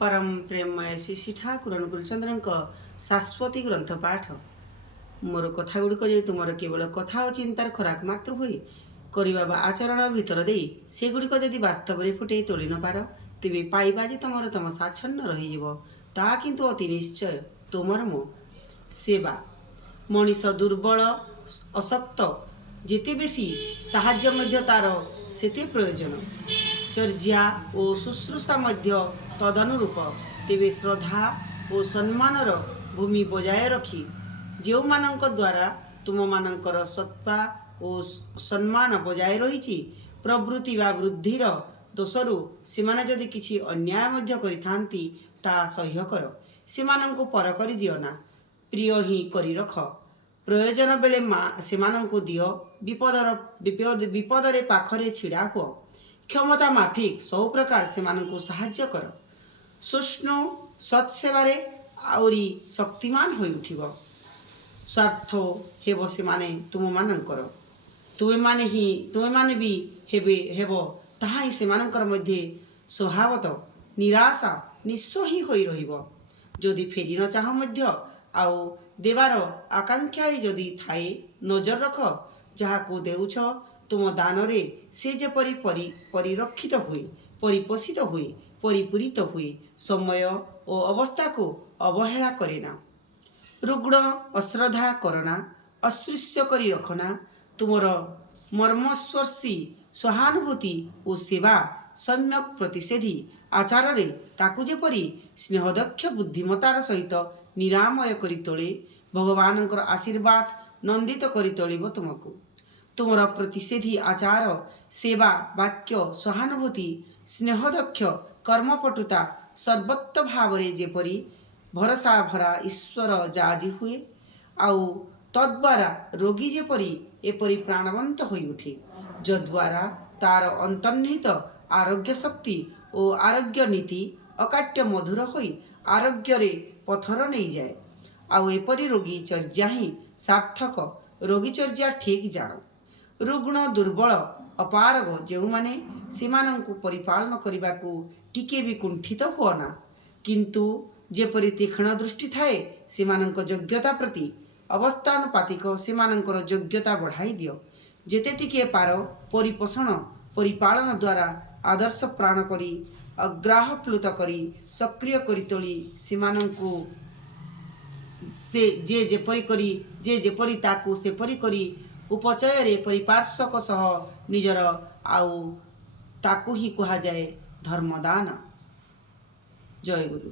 परम प्रेममय श्री ठाकुर अनुकूलचंद्र शाश्वती ग्रंथ पाठ मोर कथा गुड़िक जो तुम केवल कथा और चिंतार खोराक मात्र हुए करवा बा आचरण भितर दे सेगुड़िक जदि वास्तव में फुटे तोली न पार तेरे पाइबा जे तुम साच्छन्न रही ता किंतु अति निश्चय तुमर मो सेवा मनीष दुर्बल अशक्त जेते बेसी साहाय्य मध्य तार सेते प्रयोजन चर्या और शुश्रूषा मध्य तदनुरूप तेरे श्रद्धा और सम्मानर भूमि बजाय रखी जो मानक द्वारा तुम मानकर सत्ता और सम्मान बजाय रही प्रवृत्ति व वृद्धिर दोषरु सेमाने जदि किछि अन्याय मध्य करिथांती ता सह्य कर सेमानंकु पर करि दियो ना प्रिय ही करि रख प्रयोजन बेले सेमानंकु दियो विपदरे पाखरे छिड़ा हुओ क्षमता माफिक सब प्रकार सेमानंकु साहाय्य कर सुष्णु सत्सेवारे आउरी शक्तिमान होई उठिबो स्वार्थ हेब सेमाने तुम मानकर तुमे माने भी हेब ताहा ही सेमानकर मध्य स्वभावत निराशा निस्व ही होई रहिबो जदि फेरी न चाह मध्य आउ देवार आकांक्षा ही जदि थाए नजर रख जहाको देउछ तुम दानरे से जेपरि परिरक्षित हुए परिपोषित हुए परिपूरित हुए समय और अवस्था को अवहेला करेना रुग्ण अश्रद्धा करना अस्पृश्य करी रखना तुमर मर्मस्पर्शी सहानुभूति और सेवा सम्यक प्रतिषेधी आचार रे ताकु जेपरि स्नेहदक्ष बुद्धिमतार सहित निरामय करी तोले भगवानंकर आशीर्वाद नंदित करी तोलिब तुमको तुमर प्रतिषेधी आचार सेवा वाक्य सहानुभूति स्नेहदक्ष कर्मपटुता सर्वत्र भाव जेपरि भरसा भरा ईश्वर जाजी हुए आउ तद्वारा रोगी जेपरि एपरि प्राणवंत होई उठे जद्वारा तार अंतर्निहित आरोग्य शक्ति और आरोग्य नीति अकाट्य मधुर होई आरोग्य रे पथर नहीं जाए आउ एपरि रोगी चर्या ही सार्थक रोगी चर्या ठीक जान रुग्ण दुर्बल अपारग जो माने सेमानंकु परिपालन करिबाकू टिके भी कुंठित हुअना किंतु जेपरि तीक्ष्ण दृष्टि थाए सेमानंक योग्यता प्रति अवस्थानुपातिक सेमानंकर योग्यता बढ़ाई दियो जेते टिके पार परिपोषण परिपालन द्वारा आदर्श प्राण करी अग्राह प्लुत करी सक्रिय करी तोली सेमानंकु से जे जेपरि ताकू सेपरि करी उपचय रे परिपार्श्वक सह निजर आउ ताकू ही कहा जाए धर्मदान। जय गुरु।